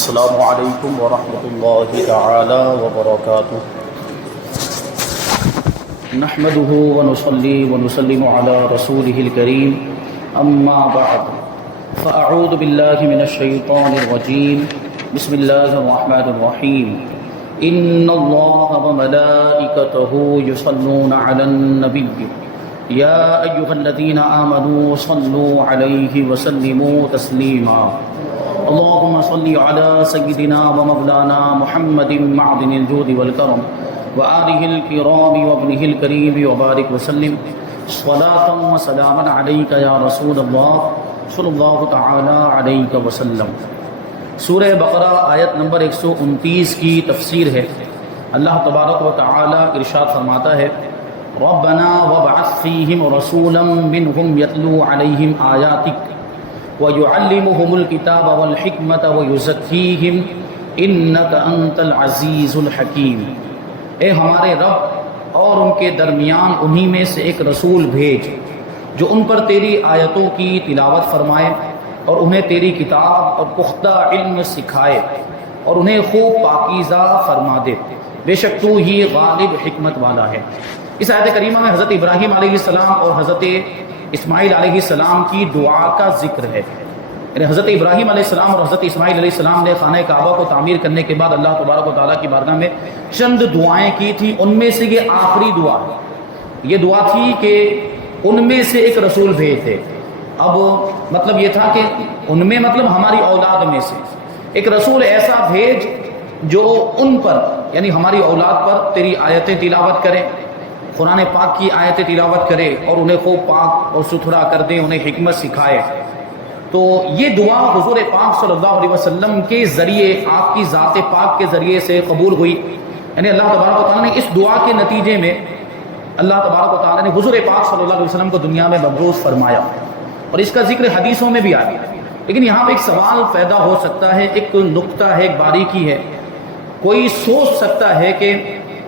السلام علیکم ورحمۃ اللہ تعالی وبرکاتہ نحمده ونصلي ونسلم على رسوله الكريم اما بعد فاعوذ باللہ من الشیطان الرجیم بسم اللہ الرحمن الرحیم ان اللہ وملائکته یصلون علی النبی یا ایها الذین آمنوا صلوا علیہ وسلموا تسلیما اللهم صل على سيدنا ومولانا محمد معدن الجود والكرم وآله الكرام وابنه الكريم وبارك وسلم صلاة وسلاما عليك يا رسول الله صلى الله تعالى عليك وسلم۔ سورہ بقرہ آیت نمبر 129 کی تفسیر ہے۔ اللہ تبارک و تعالی ارشاد فرماتا ہے ربنا وابعث فيهم رسولا منهم يتلو عليهم آياتك وَيُعَلِّمُهُمُ الْكِتَابَ وَالْحِكْمَةَ وَيُزَكِّيهِمْ إِنَّكَ أَنْتَ الْعَزِيزُ الْحَكِيمُ۔ اے ہمارے رب اور ان کے درمیان انہی میں سے ایک رسول بھیج جو ان پر تیری آیتوں کی تلاوت فرمائے اور انہیں تیری کتاب اور پختہ علم سکھائے اور انہیں خوب پاکیزہ فرما دے، بے شک تو ہی غالب حکمت والا ہے۔ اس آیت کریمہ میں حضرت ابراہیم علیہ السلام اور حضرت اسماعیل علیہ السلام کی دعا کا ذکر ہے۔ یعنی حضرت ابراہیم علیہ السلام اور حضرت اسماعیل علیہ السلام نے خانہ کعبہ کو تعمیر کرنے کے بعد اللہ تبارک و تعالیٰ کی بارگاہ میں چند دعائیں کی تھی، ان میں سے یہ آخری دعا ہے۔ یہ دعا تھی کہ ان میں سے ایک رسول بھیج دے۔ اب مطلب یہ تھا کہ ان میں مطلب ہماری اولاد میں سے ایک رسول ایسا بھیج جو ان پر یعنی ہماری اولاد پر تیری آیتیں تلاوت کرے، قرآن پاک کی آیتیں تلاوت کرے اور انہیں خوب پاک اور ستھرا کر دے، انہیں حکمت سکھائے۔ تو یہ دعا حضور پاک صلی اللہ علیہ وسلم کے ذریعے، آپ کی ذات پاک کے ذریعے سے قبول ہوئی۔ یعنی اللہ تبارک و تعالیٰ نے اس دعا کے نتیجے میں اللہ تبارک و تعالیٰ نے حضور پاک صلی اللہ علیہ وسلم کو دنیا میں مبعوث فرمایا، اور اس کا ذکر حدیثوں میں بھی آیا۔ لیکن یہاں پہ ایک سوال پیدا ہو سکتا ہے، ایک نقطہ ہے، ایک باریکی ہے۔ کوئی سوچ سکتا ہے کہ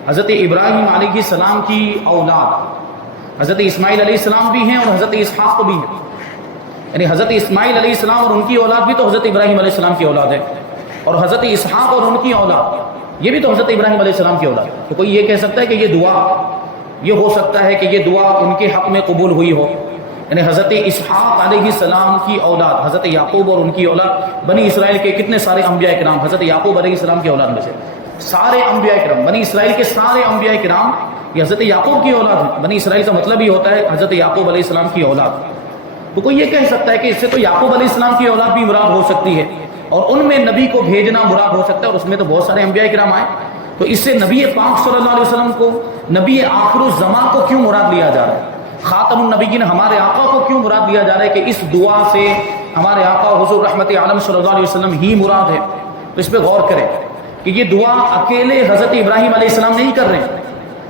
حضرت ابراہیم علیہ السلام کی اولاد حضرت اسماعیل علیہ السلام بھی ہیں اور حضرت اسحاق بھی ہیں، یعنی حضرت اسماعیل علیہ السلام اور ان کی اولاد بھی تو حضرت ابراہیم علیہ السلام کی اولاد ہے، اور حضرت اسحاق اور ان کی اولاد یہ بھی تو حضرت ابراہیم علیہ السلام کی اولاد ہے۔ تو کوئی یہ کہہ سکتا ہے کہ یہ دعا، یہ ہو سکتا ہے کہ یہ دعا ان کے حق میں قبول ہوئی ہو، یعنی حضرت اسحاق علیہ السلام کی اولاد حضرت یعقوب اور ان کی اولاد، بنی اسرائیل کے کتنے سارے انبیاء کرام حضرت یعقوب علیہ السلام کی اولاد میں سے سارے انبیاء کرام، بنی اسرائیل کے سارے انبیاء کرام یہ حضرت یعقوب کی اولاد ہیں۔ بنی اسرائیل کا مطلب ہی ہوتا ہے حضرت یعقوب علیہ السلام کی اولاد۔ تو کوئی یہ کہہ سکتا ہے کہ اس سے تو یعقوب علیہ السلام کی اولاد بھی مراد ہو سکتی ہے، اور ان میں نبی کو بھیجنا مراد ہو سکتا ہے، اور اس میں تو بہت سارے انبیاء کرام آئے، تو اس سے نبی پاک صلی اللہ علیہ وسلم کو، نبی آخر الزمان کو کیوں مراد لیا جا رہا ہے؟ خاتم النبیین ہمارے آقا کو کیوں مراد لیا جا رہا ہے کہ اس دعا سے ہمارے آقا حضور رحمت عالم صلی اللہ علیہ وسلم ہی مراد ہے؟ تو اس پہ غور کریں کہ یہ دعا اکیلے حضرت ابراہیم علیہ السلام نہیں کر رہے ہیں،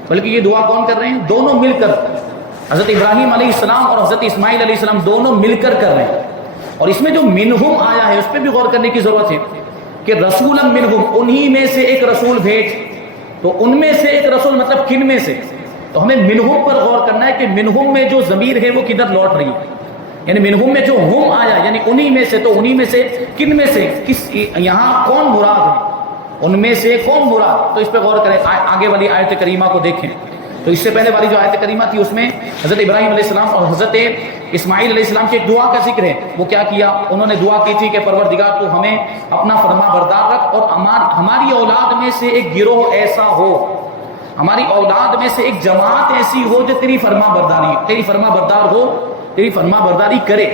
بلکہ یہ دعا کون کر رہے ہیں؟ دونوں مل کر، حضرت ابراہیم علیہ السلام اور حضرت اسماعیل علیہ السلام دونوں مل کر کر رہے ہیں۔ اور اس میں جو منہم آیا ہے اس پہ بھی غور کرنے کی ضرورت ہے کہ رسولا منہم، انہی میں سے ایک رسول بھیج، تو ان میں سے ایک رسول مطلب کن میں سے؟ تو ہمیں منہم پر غور کرنا ہے کہ منہم میں جو ضمیر ہے وہ کدھر لوٹ رہی ہے، یعنی منہم میں جو ہم آیا یعنی انہی میں سے، تو انہی میں سے کن میں سے، کس یہاں کون مراد ہے، ان میں سے کون مراد؟ تو اس پہ غور کریں، آگے والی آیت کریمہ کو دیکھیں۔ تو اس سے پہلے والی جو آیت کریمہ تھی اس میں حضرت ابراہیم علیہ السلام اور حضرت اسماعیل علیہ السلام کی ایک دعا کا ذکر ہے۔ وہ کیا کیا؟ انہوں نے دعا کی تھی کہ پروردگار تو ہمیں اپنا فرما بردار رکھ، اور ہماری اولاد میں سے ایک گروہ ایسا ہو، ہماری اولاد میں سے ایک جماعت ایسی ہو جو تیری فرما بردار ہو، تیری فرما برداری کرے۔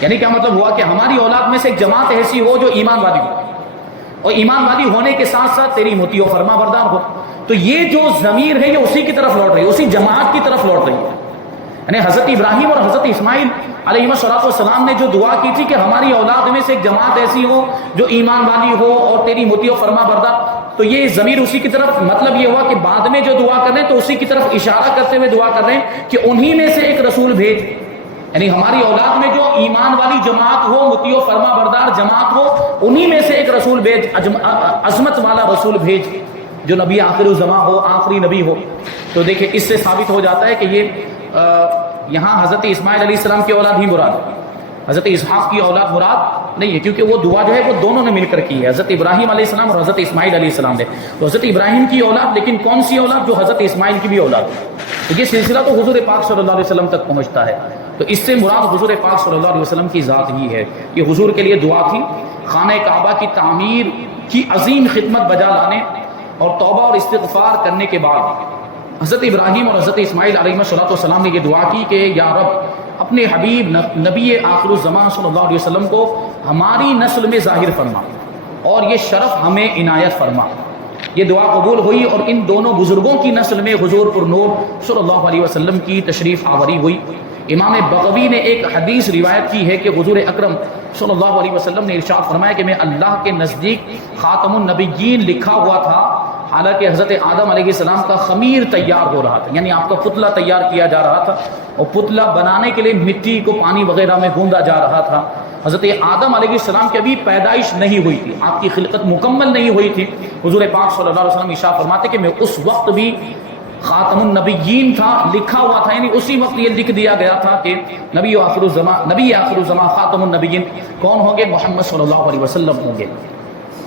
یعنی کیا مطلب ہوا کہ ہماری اولاد میں سے ایک جماعت ایسی ہو جو ایمان والی ہو، اور ایمان والی ہونے کے ساتھ ساتھ تیری مطیع و فرما بردار ہو۔ تو یہ جو ضمیر ہے یہ اسی کی طرف لوٹ رہی ہے، اسی جماعت کی طرف لوٹ رہی ہے۔ یعنی حضرت ابراہیم اور حضرت اسماعیل علیہ السلام نے جو دعا کی تھی کہ ہماری اولاد میں سے ایک جماعت ایسی ہو جو ایمان والی ہو اور تیری مطیع و فرما بردار، تو یہ ضمیر اسی کی طرف، مطلب یہ ہوا کہ بعد میں جو دعا کر رہے ہیں تو اسی کی طرف اشارہ کرتے ہوئے دعا کر رہے ہیں کہ انہی میں سے ایک رسول بھیج، یعنی ہماری اولاد میں جو ایمان والی جماعت ہو، مطیع و فرما بردار جماعت ہو، انہی میں سے ایک رسول بھیج، عظمت والا رسول بھیج جو نبی آخر الزمان ہو، آخری نبی ہو۔ تو دیکھیں اس سے ثابت ہو جاتا ہے کہ یہ یہاں حضرت اسماعیل علیہ السلام کی اولاد ہی مراد ہے، حضرت اسحاق کی اولاد مراد نہیں ہے، کیونکہ وہ دعا جو ہے وہ دونوں نے مل کر کی ہے، حضرت ابراہیم علیہ السلام اور حضرت اسماعیل علیہ السلام نے. تو حضرت ابراہیم کی اولاد، لیکن کون سی اولاد؟ جو حضرت اسماعیل کی بھی اولاد. تو یہ سلسلہ تو حضور پاک صلی اللہ علیہ وسلم تک پہنچتا ہے. تو اس سے مراد حضور پاک صلی اللہ علیہ وسلم کی ذات ہی ہے. یہ حضور کے لیے دعا تھی خانہ کعبہ کی تعمیر کی عظیم خدمت بجا لانے اور توبہ اور استغفار کرنے کے بعد حضرت ابراہیم اور حضرت اسماعیل علیہ السلام نے یہ دعا کی کہ یا رب اپنے حبیب نبی آخر الزمان صلی اللہ علیہ وسلم کو ہماری نسل میں ظاہر فرما اور یہ شرف ہمیں عنایت فرما. یہ دعا قبول ہوئی اور ان دونوں بزرگوں کی نسل میں حضور پر نور صلی اللہ علیہ وسلم کی تشریف آوری ہوئی. امام بغوی نے ایک حدیث روایت کی ہے کہ حضور اکرم صلی اللہ علیہ وسلم نے ارشاد فرمایا کہ میں اللہ کے نزدیک خاتم النبیین لکھا ہوا تھا، حالانکہ حضرت آدم علیہ السلام کا خمیر تیار ہو رہا تھا، یعنی آپ کا پتلا تیار کیا جا رہا تھا اور پتلا بنانے کے لیے مٹی کو پانی وغیرہ میں گوندا جا رہا تھا. حضرت آدم علیہ السلام کی ابھی پیدائش نہیں ہوئی تھی، آپ کی خلقت مکمل نہیں ہوئی تھی. حضور پاک صلی اللہ علیہ وسلم ارشاد فرماتے کہ میں اس وقت بھی خاتم النبیین تھا، لکھا ہوا تھا، یعنی اسی وقت یہ لکھ دیا گیا تھا کہ نبی آخر الزمان خاتم النبیین کون ہوں گے؟ محمد صلی اللہ علیہ وسلم ہوں گے.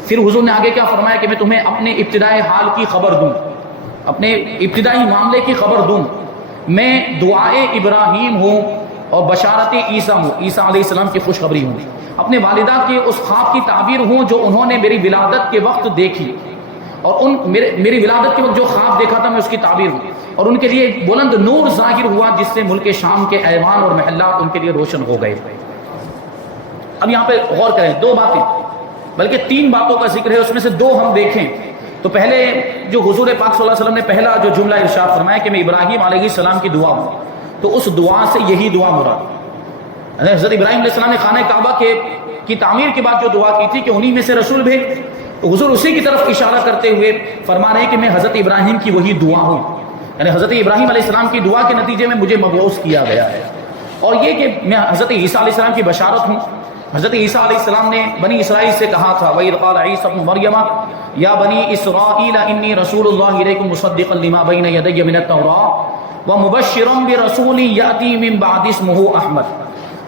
پھر حضور نے آگے کیا فرمایا کہ میں تمہیں اپنے ابتدائی حال کی خبر دوں، اپنے ابتدائی معاملے کی خبر دوں. میں دعائے ابراہیم ہوں اور بشارت عیسیٰ ہوں، عیسیٰ علیہ السلام کی خوشخبری ہوں. اپنے والدہ کے اس خواب کی تعبیر ہوں جو انہوں نے میری ولادت کے وقت دیکھی، اور میری ولادت کے وقت جو خواب دیکھا تھا میں اس کی تعبیر ہوں. اور ان کے لیے بلند نور ظاہر ہوا جس سے ملک شام کے ایوان اور محلات ان کے لیے روشن ہو گئے. اب یہاں پہ غور کریں، دو باتیں بلکہ تین باتوں کا ذکر ہے، اس میں سے دو ہم دیکھیں. تو پہلے جو حضور پاک صلی اللہ علیہ وسلم نے پہلا جو جملہ ارشاد فرمایا کہ میں ابراہیم علیہ السلام کی دعا ہوں، تو اس دعا سے یہی دعا مراد. حضرت ابراہیم علیہ السلام نے خانہ کعبہ کی تعمیر کے بعد جو دعا کی تھی کہ انہی میں سے رسول بھیج، تو حضور اسی کی طرف اشارہ کرتے ہوئے فرما رہے ہیں کہ میں حضرت ابراہیم کی وہی دعا ہوں، یعنی حضرت ابراہیم علیہ السلام کی دعا کے نتیجے میں مجھے مبعوث کیا گیا ہے. اور یہ کہ میں حضرت عیسیٰ علیہ السلام کی بشارت ہوں. حضرت عیسیٰ علیہ السلام نے بنی اسرائیل سے کہا تھا وَإِذْ قَالَ عِيسَى ابْنُ مَرْيَمَ يَا بَنِي إِسْرَائِيلَ إِنِّي رَسُولُ اللَّهِ إِلَيْكُمْ مُصَدِّقًا لِمَا بَيْنَ يَدَيَّ مِنَ التَّوْرَاةِ وَمُبَشِّرًا بِرَسُولٍ يَأْتِي مِن بَعْدِي اسْمُهُ أَحْمَدُ.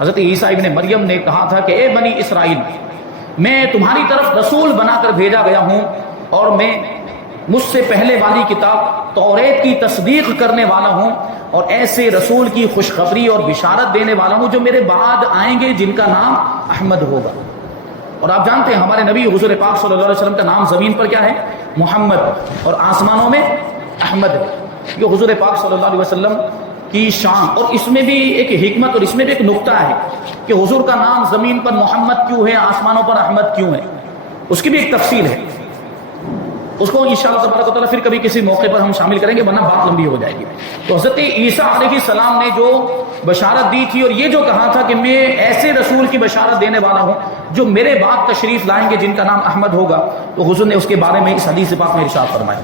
حضرت عیسیٰ ابن مریم نے کہا تھا کہ اے بنی اسرائیل، میں تمہاری طرف رسول بنا کر بھیجا گیا ہوں اور میں مجھ سے پہلے والی کتاب توریت کی تصدیق کرنے والا ہوں اور ایسے رسول کی خوشخبری اور بشارت دینے والا ہوں جو میرے بعد آئیں گے جن کا نام احمد ہوگا. اور آپ جانتے ہیں ہمارے نبی حضور پاک صلی اللہ علیہ وسلم کا نام زمین پر کیا ہے؟ محمد، اور آسمانوں میں احمد ہے. یہ حضور پاک صلی اللہ علیہ وسلم کی شان. اور اس میں بھی ایک حکمت اور اس میں بھی ایک نقطہ ہے کہ حضور کا نام زمین پر محمد کیوں ہے، آسمانوں پر احمد کیوں ہے، اس کی بھی ایک تفصیل ہے. اس کو انشاءاللہ تبارک و تعالیٰ پھر کبھی کسی موقع پر ہم شامل کریں گے، ورنہ بات لمبی ہو جائے گی. تو حضرت عیسیٰ علیہ السلام نے جو بشارت دی تھی اور یہ جو کہا تھا کہ میں ایسے رسول کی بشارت دینے والا ہوں جو میرے بعد تشریف لائیں گے جن کا نام احمد ہوگا، تو حضور نے اس کے بارے میں اس حدیث پاک میں ارشاد فرمایا.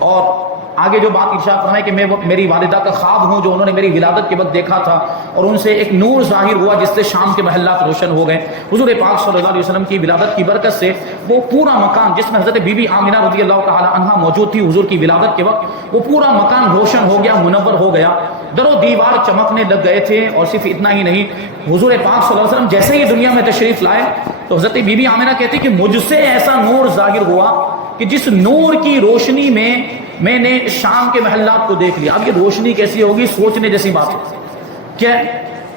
اور آگے جو بات ارشاد فرمایا کہ میں میری والدہ کا خواب ہوں جو انہوں نے میری ولادت کے وقت دیکھا تھا اور ان سے ایک نور ظاہر ہوا جس سے شام کے محلات روشن ہو گئے. حضور پاک صلی اللہ علیہ وسلم کی ولادت کی برکت سے وہ پورا مکان جس میں حضرت بی بی آمنہ رضی اللہ تعالی عنہا موجود تھی حضور کی ولادت کے وقت، وہ پورا مکان روشن ہو گیا، منور ہو گیا، در و دیوار چمکنے لگ گئے تھے. اور صرف اتنا ہی نہیں، حضور پاک صلی اللہ علیہ وسلم جیسے ہی دنیا میں تشریف لائے تو حضرت بی بی آمنہ کہتی کہ مجھ سے ایسا نور ظاہر ہوا کہ جس نور کی روشنی میں نے شام کے محلات کو دیکھ لیا. اب یہ روشنی کیسی ہوگی، سوچنے جیسی بات ہے. کیا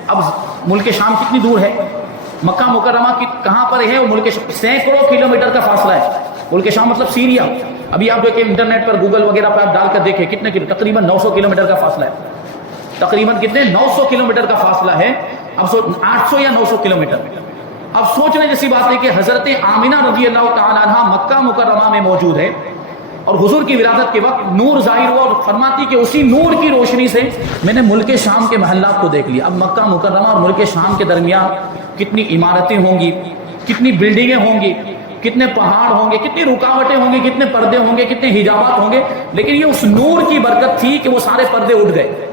اب ملک شام کتنی دور ہے، مکہ مکرمہ کی کہاں پر ہے؟ وہ ملک سینکڑوں کلومیٹر کا فاصلہ ہے. ملک شام مطلب سیریا. ابھی آپ دیکھیں انٹرنیٹ پر گوگل وغیرہ پر آپ ڈال کر دیکھیں کتنے تقریباً 900 کلومیٹر کا فاصلہ ہے. تقریباً کتنے 900 کلومیٹر کا فاصلہ ہے. اب 800 یا 900 کلومیٹر. اب سوچنے جیسی بات ہے کہ حضرت آمنہ رضی اللہ تعالی عنہا مکہ مکرمہ میں موجود ہے اور حضور کی ولادت کے وقت نور ظاہر ہوا اور فرماتی کہ اسی نور کی روشنی سے میں نے ملک شام کے محلات کو دیکھ لیا. اب مکہ مکرمہ اور ملک شام کے درمیان کتنی عمارتیں ہوں گی، کتنی بلڈنگیں ہوں گی، کتنے پہاڑ ہوں گے، کتنی رکاوٹیں ہوں گی، کتنے پردے ہوں گے، کتنے حجابات ہوں گے، لیکن یہ اس نور کی برکت تھی کہ وہ سارے پردے اٹھ گئے،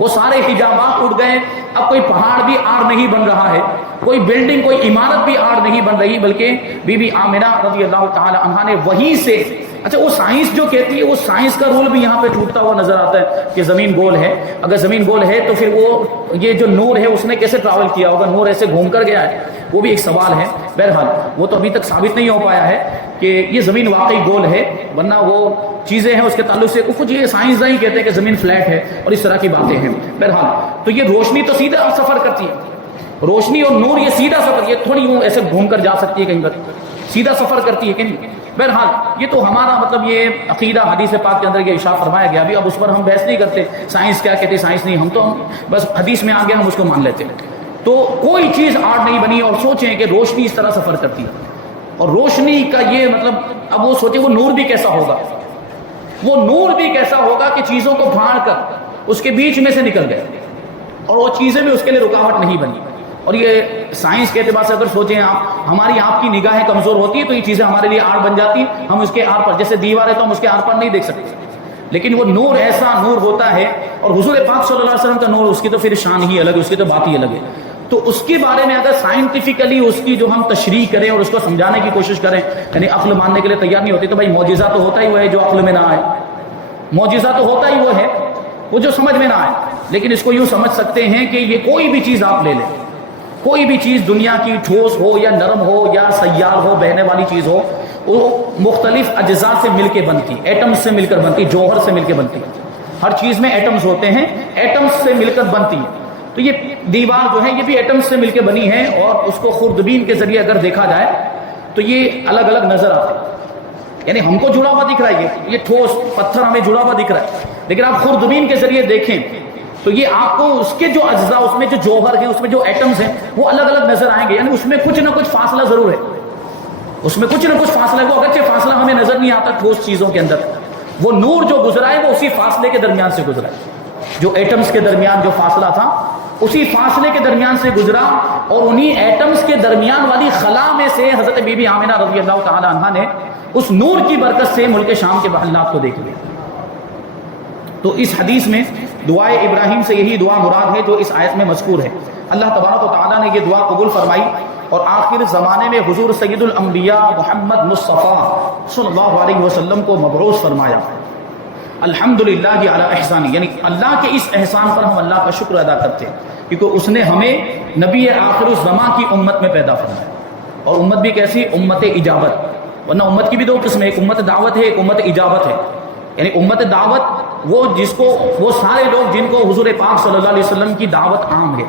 وہ سارے حجابات اٹھ گئے. اب کوئی پہاڑ بھی آڑ نہیں بن رہا ہے، کوئی بلڈنگ کوئی عمارت بھی آڑ نہیں بن رہی، بلکہ بی بی آمنہ رضی اللہ تعالی عنہا نے وہیں سے. اچھا وہ سائنس جو کہتی ہے وہ سائنس کا رول بھی یہاں پہ ٹوٹتا ہوا نظر آتا ہے کہ زمین گول ہے. اگر زمین گول ہے تو پھر وہ یہ جو نور ہے اس نے کیسے ٹریول کیا ہوگا، نور ایسے گھوم کر گیا ہے، وہ بھی ایک سوال ہے۔ بہرحال وہ تو ابھی تک ثابت نہیں ہو پایا ہے کہ یہ زمین واقعی گول ہے، ورنہ وہ چیزیں ہیں اس کے تعلق سے کچھ یہ سائنسداں ہی کہتے ہیں کہ زمین فلیٹ ہے اور اس طرح کی باتیں ہیں۔ بہرحال تو یہ روشنی تو سیدھا سفر کرتی ہے، روشنی اور نور یہ سیدھا سفر، یہ تھوڑی وہ ایسے گھوم کر جا سکتی ہے کہیں پر، سیدھا سفر کرتی ہے کہ نہیں۔ بہرحال یہ تو ہمارا مطلب یہ عقیدہ حدیث پاک کے اندر یہ ارشاد فرمایا گیا، ابھی اب اس پر ہم بحث نہیں کرتے سائنس کیا کہتی سائنس نہیں، ہم تو بس حدیث میں آگے ہم اس کو مان لیتے ہیں۔ تو کوئی چیز آڑ نہیں بنی، اور سوچیں کہ روشنی اس طرح سفر کرتی ہے، اور روشنی کا یہ مطلب اب وہ سوچیں وہ نور بھی کیسا ہوگا، وہ نور بھی کیسا ہوگا کہ چیزوں کو پھاڑ کر اس کے بیچ میں سے نکل گئے اور وہ چیزیں بھی اس کے لیے رکاوٹ نہیں بنی۔ اور یہ سائنس کے اعتبار سے اگر سوچیں آپ، ہماری آپ کی نگاہیں کمزور ہوتی ہے تو یہ چیزیں ہمارے لیے آڑ بن جاتی ہیں، ہم اس کے آر پر، جیسے دیوار ہے تو ہم اس کے آر پر نہیں دیکھ سکتے، لیکن وہ نور ایسا نور ہوتا ہے، اور حضور پاک صلی اللہ علیہ وسلم کا نور اس کی تو پھر شان ہی الگ ہے، اس کی تو بات ہی الگ ہے۔ تو اس کے بارے میں اگر سائنٹیفکلی اس کی جو ہم تشریح کریں اور اس کو سمجھانے کی کوشش کریں، یعنی عقل ماننے کے لیے تیار نہیں ہوتی، تو بھائی معجزہ تو ہوتا ہی وہ ہے جو عقل میں نہ آئے، معجزہ تو ہوتا ہی وہ ہے وہ جو سمجھ میں نہ آئے۔ لیکن اس کو یوں سمجھ سکتے ہیں کہ یہ کوئی بھی چیز آپ لے لیں، کوئی بھی چیز دنیا کی ٹھوس ہو یا نرم ہو یا سیال ہو، بہنے والی چیز ہو، وہ مختلف اجزاء سے مل کے بنتی، ایٹمز سے مل کر بنتی، جوہر سے مل کے بنتی، ہر چیز میں ایٹمز ہوتے ہیں، ایٹمز سے مل کر بنتی ہے۔ تو یہ دیوار جو ہے یہ بھی ایٹمز سے مل کے بنی ہے، اور اس کو خوردبین کے ذریعے اگر دیکھا جائے تو یہ الگ الگ نظر آتا ہے، یعنی ہم کو جڑا ہوا دکھ رہا ہے، یہ ٹھوس پتھر ہمیں جڑا ہوا دکھ رہا ہے، لیکن آپ خوردبین کے ذریعے دیکھیں تو یہ آپ کو اس کے جو اجزاء، اس میں جو جوہر ہیں، اس میں جو ایٹمز ہیں، وہ الگ الگ نظر آئیں گے، یعنی اس میں کچھ نہ کچھ فاصلہ ضرور ہے، اس میں کچھ نہ کچھ فاصلہ ہے، وہ اگرچہ فاصلہ ہمیں نظر نہیں آتا ٹھوس چیزوں کے اندر، وہ نور جو گزرا ہے وہ اسی فاصلے کے درمیان سے گزرا ہے، جو ایٹمز کے درمیان جو فاصلہ تھا اسی فاصلے کے درمیان سے گزرا، اور انہی ایٹمز کے درمیان والی خلا میں سے حضرت بی بی آمنہ رضی اللہ تعالی عنہا نے اس نور کی برکت سے ملک شام کے محلات کو دیکھ لیا۔ تو اس حدیث میں دعائے ابراہیم سے یہی دعا مراد ہے جو اس آیت میں مذکور ہے۔ اللہ تبارک و تعالیٰ نے یہ دعا قبول فرمائی، اور آخر زمانے میں حضور سید الانبیاء محمد مصطفیٰ صلی اللہ علیہ وسلم کو مبعوث فرمایا۔ الحمدللہ علی احسانی، یعنی اللہ کے اس احسان پر ہم اللہ کا شکر ادا کرتے ہیں، کیونکہ اس نے ہمیں نبی آخر الزمان کی امت میں پیدا فرمایا، اور امت بھی کیسی؟ امت اجابت، ورنہ امت کی بھی دو قسمیں، ایک امت دعوت ہے، ایک امت اجابت ہے۔ یعنی امت دعوت وہ جس کو، وہ سارے لوگ جن کو حضور پاک صلی اللہ علیہ وسلم کی دعوت عام ہے،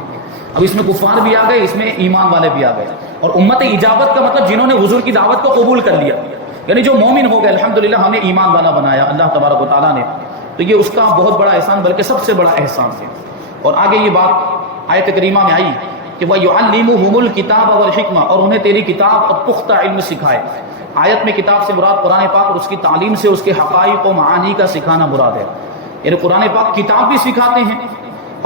اب اس میں کفار بھی آ گئے، اس میں ایمان والے بھی آ گئے، اور امت اجابت کا مطلب جنہوں نے حضور کی دعوت کو قبول کر لیا، یعنی جو مومن ہو گئے، الحمدللہ ہمیں ایمان والا بنایا اللہ تبارک و تعالیٰ نے، تو یہ اس کا بہت بڑا احسان، بلکہ سب سے بڑا احسان ہے۔ اور آگے یہ بات آیت کریمہ میں آئی کہ وَيُعَلِّمُهُمُ الْكِتَابَ وَالْحِکْمَةَ، اور انہیں تیری کتاب اور پختہ علم سکھائے۔ آیت میں کتاب سے مراد قرآن پاک اور اس کی تعلیم سے اس کے حقائق و معانی کا سکھانا مراد ہے، یعنی قرآن پاک کتاب بھی سکھاتے ہیں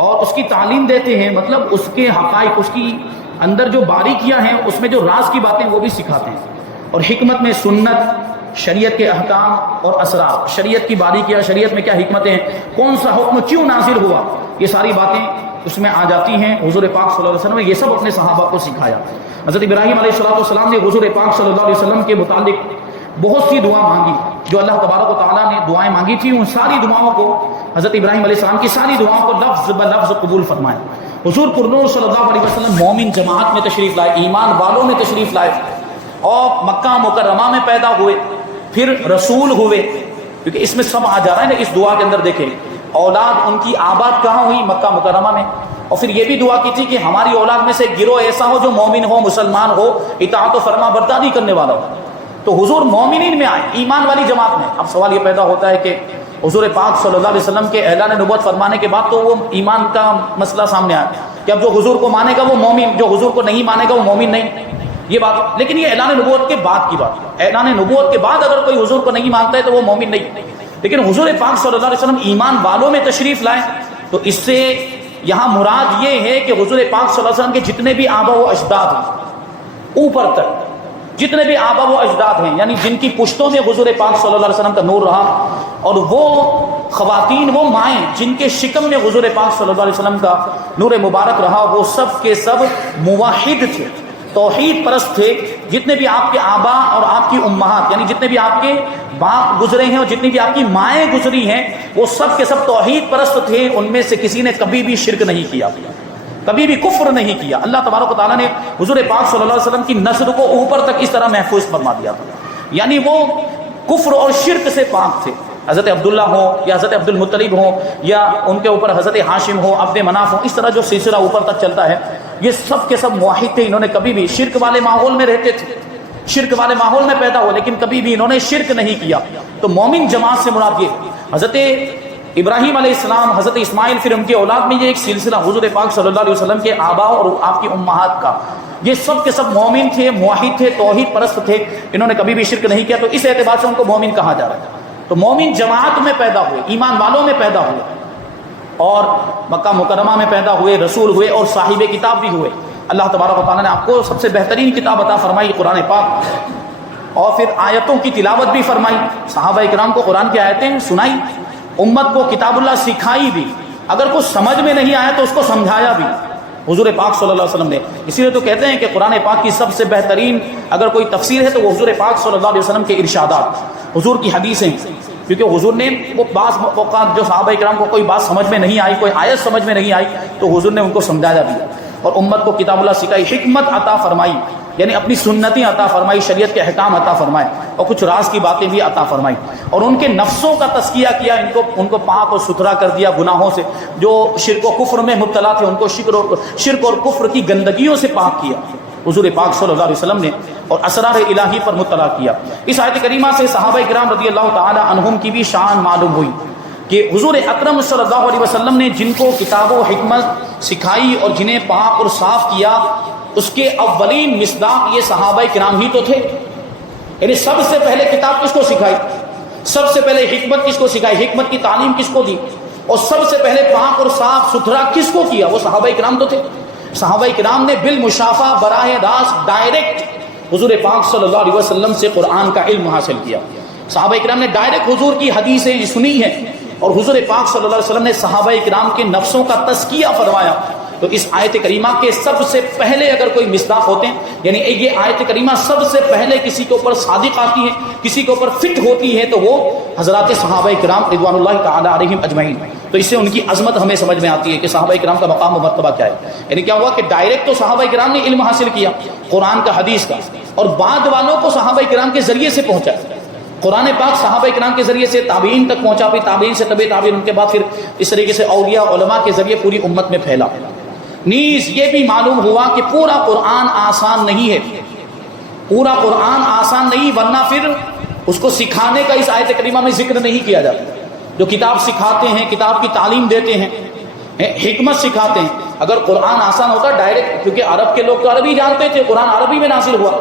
اور اس کی تعلیم دیتے ہیں، مطلب اس کے حقائق، اس کی اندر جو باریکیاں ہیں، اس میں جو راز کی باتیں وہ بھی سکھاتے ہیں، اور حکمت میں سنت، شریعت کے احکام اور اسرار، شریعت کی باریکیاں، شریعت میں کیا حکمتیں ہیں، کون سا حکم کیوں نازل ہوا، یہ ساری باتیں اس میں آ جاتی ہیں۔ حضور پاک صلی اللہ علیہ وسلم نے یہ سب اپنے صحابہ کو سکھایا۔ حضرت ابراہیم علیہ السلام نے حضور پاک صلی اللہ علیہ وسلم کے متعلق بہت سی دعا مانگی، جو اللہ تبارک و تعالیٰ نے دعائیں مانگی تھی، ان ساری دعاؤں کو حضرت ابراہیم علیہ السلام کی ساری دعاؤں کو لفظ بلفظ قبول فرمایا۔ حضور پرنور صلی اللہ علیہ وسلم مومن جماعت میں تشریف لائے، ایمان والوں میں تشریف لائے، اور مکہ مکرمہ میں پیدا ہوئے، پھر رسول ہوئے، کیونکہ اس میں سب آ جا رہا ہے نا، اس دعا کے اندر دیکھیں اولاد ان کی آباد کہاں ہوئی؟ مکہ مکرمہ میں، اور پھر یہ بھی دعا کی تھی کہ ہماری اولاد میں سے گروہ ایسا ہو جو مومن ہو، مسلمان ہو، اطاعت و فرما برداری کرنے والا ہو۔ تو حضور مومنین میں آئے، ایمان والی جماعت میں۔ اب سوال یہ پیدا ہوتا ہے کہ حضور پاک صلی اللہ علیہ وسلم کے اعلان نبوت فرمانے کے بعد تو وہ ایمان کا مسئلہ سامنے آیا کہ اب جو حضور کو مانے گا وہ مومن، جو حضور کو نہیں مانے گا وہ مومن نہیں، یہ بات۔ لیکن یہ اعلان نبوت کے بعد کی بات ہے، اعلان نبوت کے بعد اگر کوئی حضور کو نہیں مانتا ہے تو وہ مومن نہیں۔ لیکن حضور پاک صلی اللہ علیہ وسلم ایمان والوں میں تشریف لائے، تو اس سے یہاں مراد یہ ہے کہ حضور پاک صلی اللہ علیہ وسلم کے جتنے بھی آبا و اجداد ہیں، اوپر تک جتنے بھی آبا و اجداد ہیں، یعنی جن کی پشتوں میں حضور پاک صلی اللہ علیہ وسلم کا نور رہا، اور وہ خواتین، وہ مائیں جن کے شکم میں حضور پاک صلی اللہ علیہ وسلم کا نور مبارک رہا، وہ سب کے سب موحد تھے، توحید پرست تھے۔ جتنے بھی آپ کے آبا اور آپ کی امہات، یعنی جتنے بھی آپ کے باپ گزرے ہیں اور جتنی بھی آپ کی مائیں گزری ہیں، وہ سب کے سب توحید پرست تھے، ان میں سے کسی نے کبھی بھی شرک نہیں کیا۔ کبھی بھی کفر نہیں کیا. اللہ تبارک و تعالیٰ نے حضور پاک صلی اللہ علیہ وسلم کی نسل کو اوپر تک اس طرح محفوظ فرما دیا تھا, یعنی وہ کفر اور شرک سے پاک تھے. حضرت عبداللہ ہو یا حضرت عبد المطلب ہو یا ان کے اوپر حضرت ہاشم ہو, عبد مناف ہو, اس طرح جو سلسلہ اوپر تک چلتا ہے, یہ سب کے سب موحد تھے. انہوں نے کبھی بھی شرک والے ماحول میں رہتے تھے, شرک والے ماحول میں پیدا ہوئے, لیکن کبھی بھی انہوں نے شرک نہیں کیا. تو مومن جماعت سے مراد یہ حضرت ابراہیم علیہ السلام, حضرت اسماعیل, پھر ان کے اولاد میں یہ ایک سلسلہ حضور پاک صلی اللہ علیہ وسلم کے آبا اور آپ کی امہات کا, یہ سب کے سب مومن تھے, موحد تھے, توحید پرست تھے. انہوں نے کبھی بھی شرک نہیں کیا, تو اس اعتبار سے ان کو مومن کہا جا رہا ہے. تو مومن جماعت میں پیدا ہوئے, ایمان والوں میں پیدا ہوئے, اور مکہ مکرمہ میں پیدا ہوئے, رسول ہوئے اور صاحب کتاب بھی ہوئے. اللہ تبارک و تعالیٰ نے آپ کو سب سے بہترین کتاب عطا فرمائی, قرآن پاک, اور پھر آیتوں کی تلاوت بھی فرمائی. صحابہ کرام کو قرآن کی آیتیں سنائی, امت کو کتاب اللہ سکھائی بھی. اگر کچھ سمجھ میں نہیں آیا تو اس کو سمجھایا بھی حضور پاک صلی اللہ علیہ وسلم نے. اسی لیے تو کہتے ہیں کہ قرآن پاک کی سب سے بہترین اگر کوئی تفسیر ہے تو وہ حضور پاک صلی اللہ علیہ وسلم کے ارشادات, حضور کی حدیثیں, کیونکہ حضور نے وہ بعض اوقات جو صحابہ کرام کو کوئی بات سمجھ میں نہیں آئی, کوئی آیت سمجھ میں نہیں آئی, تو حضور نے ان کو سمجھایا بھی اور امت کو کتاب اللہ سکھائی, حکمت عطا فرمائی, یعنی اپنی سنتیں عطا فرمائی, شریعت کے احکام عطا فرمائے, اور کچھ راز کی باتیں بھی عطا فرمائی, اور ان کے نفسوں کا تزکیہ کیا, ان کو پاک اور ستھرا کر دیا گناہوں سے. جو شرک و کفر میں مبتلا تھے ان کو شرک اور کفر کی گندگیوں سے پاک کیا حضور پاک صلی اللہ علیہ وسلم نے, اور اسرار الہی پر مطلع کیا. اس آیت کریمہ سے صحابہ کرام رضی اللہ تعالی عنہم کی بھی شان معلوم ہوئی کہ حضور اکرم صلی اللہ علیہ وسلم نے جن کو کتاب و حکمت سکھائی اور جنہیں پاک اور صاف کیا, اس کے اولین مصداق یہ صحابہ کرام ہی تو تھے. یعنی سب سے پہلے کتاب کس کو سکھائی, سب سے پہلے حکمت کس کو سکھائی, حکمت کی تعلیم کس کو دی, اور سب سے پہلے پاک اور صاف ستھرا کس کو کیا, وہ صحابہ کرام تو تھے. صحابہ کرام نے بالمشافہ براہ راست ڈائریکٹ حضور پاک صلی اللہ علیہ وسلم سے قرآن کا علم حاصل کیا. صحابہ کرام نے ڈائریکٹ حضور کی حدیثیں سنی ہیں, اور حضور پاک صلی اللہ علیہ وسلم نے صحابہ کرام کے نفسوں کا تزکیہ فرمایا. تو اس آیت کریمہ کے سب سے پہلے اگر کوئی مصداق ہوتے ہیں, یعنی یہ آیت کریمہ سب سے پہلے کسی کے اوپر صادق آتی ہے, کسی کے اوپر فٹ ہوتی ہے, تو وہ حضرات صحابہ کرام رضوان اللہ تعالی علیہم اجمعین. تو اس سے ان کی عظمت ہمیں سمجھ میں آتی ہے کہ صحابہ کرام کا مقام و مرتبہ کیا ہے. یعنی کیا ہوا کہ ڈائریکٹ تو صحابہ کرام نے علم حاصل کیا قرآن کا, حدیث کا, اور بعد والوں کو صحابہ کرام کے ذریعے سے پہنچا. قرآن پاک صحابہ کرام کے ذریعے سے تابعین تک پہنچا, پھر تابعین سے طبع تابعین, ان کے بعد پھر اس طریقے سے اولیاء علماء کے ذریعے پوری امت میں پھیلا. نیز یہ بھی معلوم ہوا کہ پورا قرآن آسان نہیں ہے, پورا قرآن آسان نہیں, ورنہ پھر اس کو سکھانے کا اس آیت کریمہ میں ذکر نہیں کیا جاتا. جو کتاب سکھاتے ہیں, کتاب کی تعلیم دیتے ہیں, حکمت سکھاتے ہیں, اگر قرآن آسان ہوتا ڈائریکٹ, کیونکہ عرب کے لوگ تو عربی جانتے تھے, قرآن عربی میں نازل ہوا,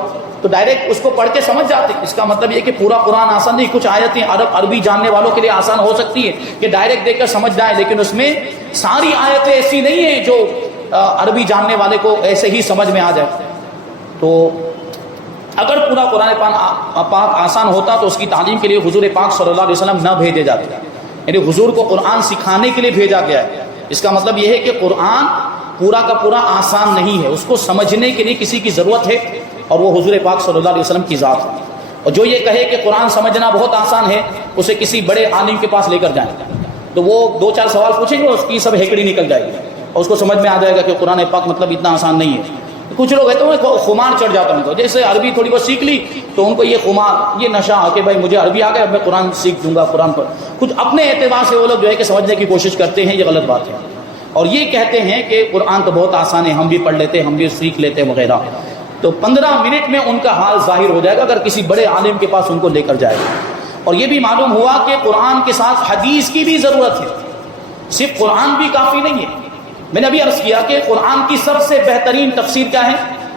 تو ڈائریکٹ اس کو پڑھ کے سمجھ جاتے. اس کا مطلب یہ کہ پورا قرآن آسان نہیں, کچھ آیتیں عربی جاننے والوں کے لیے آسان ہو سکتی ہے کہ ڈائریکٹ دیکھ کر سمجھ جائیں, لیکن اس میں ساری آیتیں ایسی نہیں ہیں جو عربی جاننے والے کو ایسے ہی سمجھ میں آ جائے. تو اگر پورا قرآن پاک آسان ہوتا تو اس کی تعلیم کے لیے حضور پاک صلی اللہ علیہ وسلم نہ بھیجے جاتے. یعنی حضور کو قرآن سکھانے کے لیے بھیجا گیا ہے. اس کا مطلب یہ ہے کہ قرآن پورا کا پورا آسان نہیں ہے, اس کو سمجھنے کے لیے کسی کی ضرورت ہے, اور وہ حضور پاک صلی اللہ علیہ وسلم کی ذات ہے. اور جو یہ کہے کہ قرآن سمجھنا بہت آسان ہے, اسے کسی بڑے عالم کے پاس لے کر جائیں تو وہ 2-4 سوال پوچھیں گے, اس کی سب ہیکڑی نکل جائے گی, اور اس کو سمجھ میں آ جائے گا کہ قرآن پاک مطلب اتنا آسان نہیں ہے. کچھ لوگ کہتے ہیں خمار چڑھ جاتا ہے, تو جیسے عربی تھوڑی بہت سیکھ لی تو ان کو یہ خمار, یہ نشہ کہ بھائی مجھے عربی آ گیا, اب میں قرآن سیکھ دوں گا قرآن پر. کچھ اپنے اعتبار سے وہ لوگ جو ہے کہ سمجھنے کی کوشش کرتے ہیں, یہ غلط بات ہے. اور یہ کہتے ہیں کہ قرآن تو بہت آسان ہے, ہم بھی پڑھ لیتے, ہم بھی سیکھ لیتے وغیرہ. تو 15 منٹ میں ان کا حال ظاہر ہو جائے گا اگر کسی بڑے عالم کے پاس ان کو لے کر جائے گا. اور یہ بھی معلوم ہوا کہ قرآن کے ساتھ حدیث کی بھی ضرورت ہے, صرف قرآن بھی کافی نہیں ہے. میں نے ابھی عرض کیا کہ قرآن کی سب سے بہترین تفسیر کیا ہے,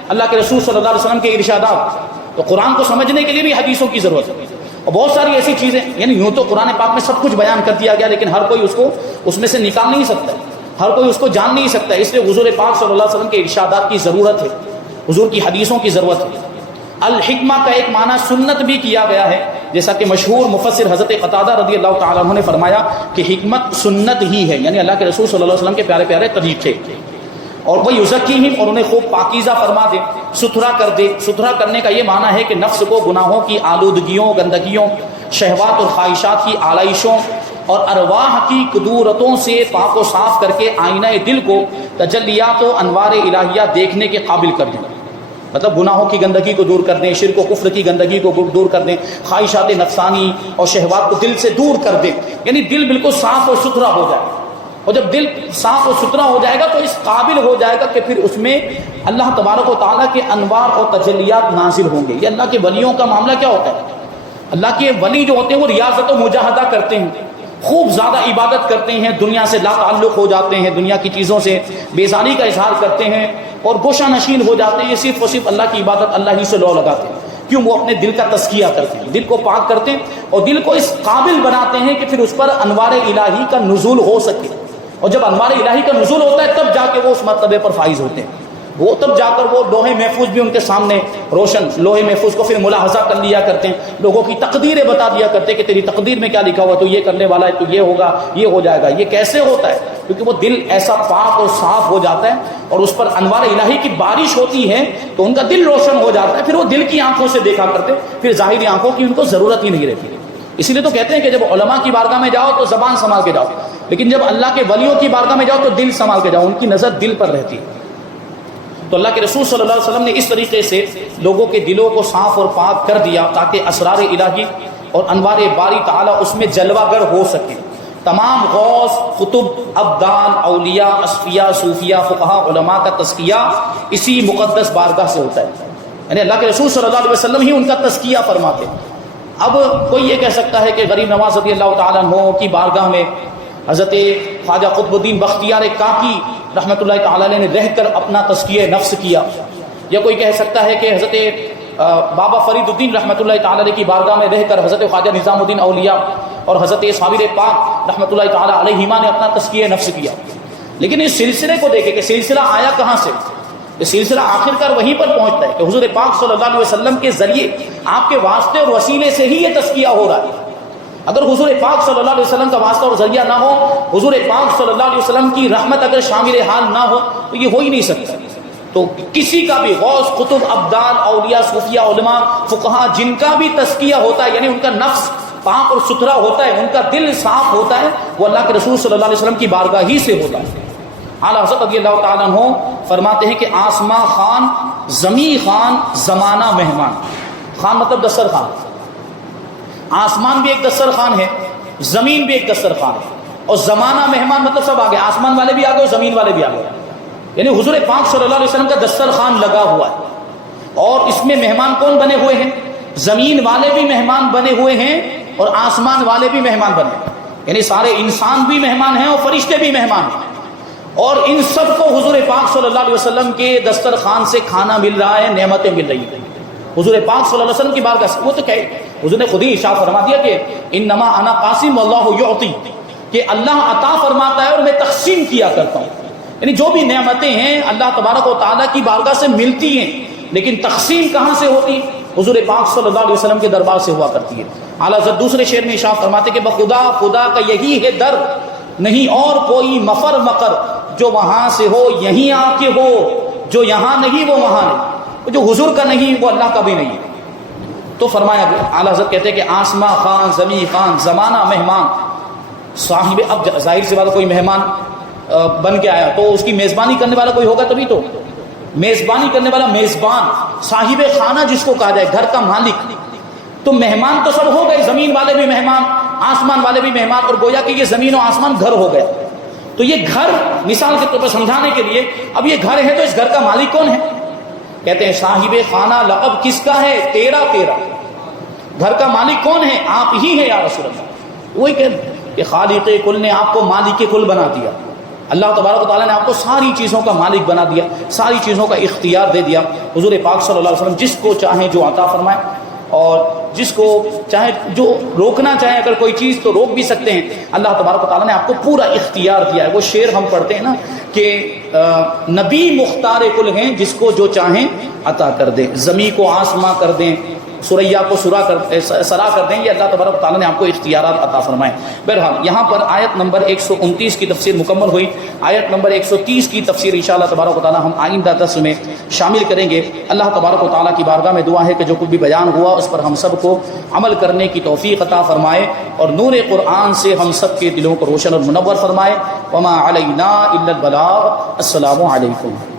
اللہ کے رسول صلی اللہ علیہ وسلم کے ارشادات. تو قرآن کو سمجھنے کے لیے بھی حدیثوں کی ضرورت ہے, اور بہت ساری ایسی چیزیں, یعنی یوں تو قرآن پاک میں سب کچھ بیان کر دیا گیا, لیکن ہر کوئی اس کو اس میں سے نکال نہیں سکتا, ہر کوئی اس کو جان نہیں سکتا. اس لیے حضور پاک صلی اللہ علیہ وسلم کے ارشادات کی ضرورت ہے, حضور کی حدیثوں کی ضرورت ہے. الحکمہ کا ایک معنی سنت بھی کیا گیا ہے, جیسا کہ مشہور مفسر حضرت قتادہ رضی اللہ تعالیٰ عنہ نے فرمایا کہ حکمت سنت ہی ہے, یعنی اللہ کے رسول صلی اللہ علیہ وسلم کے پیارے پیارے طریقے. اور وہ یزکیہم, اور انہیں خوب پاکیزہ فرما دے, ستھرا کر دے. ستھرا کرنے کا یہ معنی ہے کہ نفس کو گناہوں کی آلودگیوں, گندگیوں, شہوات اور خواہشات کی آلائشوں اور ارواح کی قدورتوں سے پاک و صاف کر کے آئینہ دل کو تجلیات و انوار الہیہ دیکھنے کے قابل کر دیں، مطلب گناہوں کی گندگی کو دور کر دیں، شرک و کفر کی گندگی کو دور کر دیں، خواہشات نفسانی اور شہوات کو دل سے دور کر دیں، یعنی دل بالکل صاف اور ستھرا ہو جائے. اور جب دل صاف اور ستھرا ہو جائے گا تو اس قابل ہو جائے گا کہ پھر اس میں اللہ تبارک و تعالیٰ کے انوار اور تجلیات نازل ہوں گے. یہ اللہ کے ولیوں کا معاملہ کیا ہوتا ہے؟ اللہ کے ولی جو ہوتے ہیں وہ ریاضت و مجاہدہ کرتے ہیں، خوب زیادہ عبادت کرتے ہیں، دنیا سے لا تعلق ہو جاتے ہیں، دنیا کی چیزوں سے بیزاری کا اظہار کرتے ہیں اور گوشہ نشین ہو جاتے ہیں، صرف اور صرف اللہ کی عبادت، اللہ ہی سے لو لگاتے ہیں. کیوں؟ وہ اپنے دل کا تزکیہ کرتے ہیں، دل کو پاک کرتے ہیں اور دل کو اس قابل بناتے ہیں کہ پھر اس پر انوار الہی کا نزول ہو سکے. اور جب انوار الہی کا نزول ہوتا ہے تب جا کے وہ اس مرتبے پر فائز ہوتے ہیں، وہ تب جا کر وہ لوح محفوظ بھی ان کے سامنے روشن، لوح محفوظ کو پھر ملاحظہ کر لیا کرتے ہیں، لوگوں کی تقدیریں بتا دیا کرتے ہیں کہ تیری تقدیر میں کیا لکھا ہوا، تو یہ کرنے والا ہے، تو یہ ہوگا، یہ ہو جائے گا. یہ کیسے ہوتا ہے؟ کیونکہ وہ دل ایسا پاک اور صاف ہو جاتا ہے اور اس پر انوار الہی کی بارش ہوتی ہے تو ان کا دل روشن ہو جاتا ہے، پھر وہ دل کی آنکھوں سے دیکھا کرتے، پھر ظاہری آنکھوں کی ان کو ضرورت ہی نہیں رہتی. اسی لیے تو کہتے ہیں کہ جب علماء کی بارگاہ میں جاؤ تو زبان سنبھال کے جاؤ، لیکن جب اللہ کے ولیوں کی بارگاہ میں جاؤ تو دل سنبھال کے جاؤ، ان کی نظر دل پر رہتی ہے. تو اللہ کے رسول صلی اللہ علیہ وسلم نے اس طریقے سے لوگوں کے دلوں کو صاف اور پاک کر دیا تاکہ اسرار الہی اور انوار باری تعالیٰ اس میں جلوہ گر ہو سکے. تمام غوث، قطب، ابدال، اولیاء، اصفیاء، صوفیاء، فقہاء، علماء کا تزکیہ اسی مقدس بارگاہ سے ہوتا ہے، یعنی اللہ کے رسول صلی اللہ علیہ وسلم ہی ان کا تزکیہ فرماتے ہیں. اب کوئی یہ کہہ سکتا ہے کہ غریب نواز رضی اللہ تعالیٰ عنہ کی بارگاہ میں حضرت خواجہ قطب الدین بختیار کاکی رحمۃ اللہ تعالیٰ علیہ نے رہ کر اپنا تزکیہ نفس کیا، یا کوئی کہہ سکتا ہے کہ حضرت بابا فرید الدین رحمۃ اللہ تعالیٰ علیہ کی بارگاہ میں رہ کر حضرت خواجہ نظام الدین اولیاء اور حضرت صابر پاک رحمۃ اللہ تعالیٰ علیہما نے اپنا تزکیہ نفس کیا. لیکن اس سلسلے کو دیکھیں کہ سلسلہ آیا کہاں سے؟ یہ سلسلہ آخر کار وہیں پر پہنچتا ہے کہ حضور پاک صلی اللہ علیہ وسلم کے ذریعے، آپ کے واسطے اور وسیلے سے ہی یہ تزکیہ ہو رہا ہے. اگر حضور پاک صلی اللہ علیہ وسلم کا واسطہ اور ذریعہ نہ ہو، حضور پاک صلی اللہ علیہ وسلم کی رحمت اگر شامل حال نہ ہو تو یہ ہو ہی نہیں سکتا. تو کسی کا بھی غوث، قطب، ابدال، اولیاء، صوفیاء، علماء، فقہاء جن کا بھی تزکیہ ہوتا ہے، یعنی ان کا نفس پاک اور ستھرا ہوتا ہے، ان کا دل صاف ہوتا ہے، وہ اللہ کے رسول صلی اللہ علیہ وسلم کی بارگاہ ہی سے ہوتا ہے. اعلیٰ حضرت رضی اللہ تعالیٰ عنہ فرماتے ہیں کہ آسماں خان، زمیں خان، زمانہ مہمان. خان مطلب دسترخوان، آسمان بھی ایک دسترخوان ہے، زمین بھی ایک دسترخوان ہے، اور زمانہ مہمان مطلب سب آ گئے، آسمان والے بھی آ گئے اور زمین والے بھی آ گئے. یعنی حضور پاک صلی اللہ علیہ وسلم کا دسترخوان لگا ہوا ہے اور اس میں مہمان کون بنے ہوئے ہیں؟ زمین والے بھی مہمان بنے ہوئے ہیں اور آسمان والے بھی مہمان بنے ہیں. یعنی سارے انسان بھی مہمان ہیں اور فرشتے بھی مہمان ہیں، اور ان سب کو حضور پاک صلی اللہ علیہ وسلم کے دسترخوان سے کھانا مل رہا ہے، نعمتیں مل رہی ہیں حضور پاک صلی اللہ علیہ وسلم کی بارگاہ سے. وہ تو کہ حضور نے خود ہی ارشاد فرما دیا کہ انما انا قاسم واللہ یعطی، کہ اللہ عطا فرماتا ہے اور میں تقسیم کیا کرتا ہوں. یعنی جو بھی نعمتیں ہیں اللہ تبارک و تعالیٰ کی بارگاہ سے ملتی ہیں، لیکن تقسیم کہاں سے ہوتی؟ حضور پاک صلی اللہ علیہ وسلم کے دربار سے ہوا کرتی ہے. اعلیٰ حضرت دوسرے شعر میں ارشاد فرماتے کہ بخدا خدا کا یہی ہے در، نہیں اور کوئی مفر مقر، جو وہاں سے ہو یہیں آ کے ہو، جو یہاں نہیں وہ وہاں نہیں، جو حضور کا نہیں وہ اللہ کا بھی نہیں. تو فرمایا اعلیٰ حضرت کہتے ہیں کہ آسماں خان، زمیں خان، زمانہ مہمان، صاحب. اب ظاہر سی بات کوئی مہمان بن کے آیا تو اس کی میزبانی کرنے والا کوئی ہوگا تبھی تو. میزبانی کرنے والا میزبان، صاحب خانہ جس کو کہا جائے، گھر کا مالک. تو مہمان تو سب ہو گئے، زمین والے بھی مہمان، آسمان والے بھی مہمان، اور گویا کہ یہ زمین و آسمان گھر ہو گیا. تو یہ گھر مثال کے طور پر سمجھانے کے لیے، اب یہ گھر ہے تو اس گھر کا مالک کون ہے؟ کہتے ہیں صاحب خانہ لقب کس کا ہے؟ تیرا. گھر کا مالک کون ہے؟ آپ ہی ہے یا رسول اللہ. وہی کہ خالق کل نے آپ کو مالک کل بنا دیا. اللہ تبارک و تعالیٰ نے آپ کو ساری چیزوں کا مالک بنا دیا، ساری چیزوں کا اختیار دے دیا. حضور پاک صلی اللہ علیہ وسلم جس کو چاہیں جو عطا فرمائے، اور جس کو چاہے جو روکنا چاہے اگر کوئی چیز تو روک بھی سکتے ہیں. اللہ تبارک و تعالیٰ نے آپ کو پورا اختیار دیا ہے. وہ شعر ہم پڑھتے ہیں نا کہ نبی مختار کل ہیں، جس کو جو چاہیں عطا کر دیں، زمیں کو آسماں کر دیں، سریا کو سرا کر دیں. یہ اللہ تبارک و تعالیٰ نے آپ کو اختیارات عطا فرمائے. بہرحال یہاں پر آیت نمبر 129 کی تفسیر مکمل ہوئی. آیت نمبر 130 کی تفسیر انشاءاللہ تبارک و تعالیٰ ہم آئندہ درس میں شامل کریں گے. اللہ تبارک و تعالیٰ کی بارگاہ میں دعا ہے کہ جو کچھ بھی بیان ہوا اس پر ہم سب کو عمل کرنے کی توفیق عطا فرمائے، اور نور قرآن سے ہم سب کے دلوں کو روشن اور منور فرمائے. وما علینا الا البلاغ البلاغ۔ السلام علیکم۔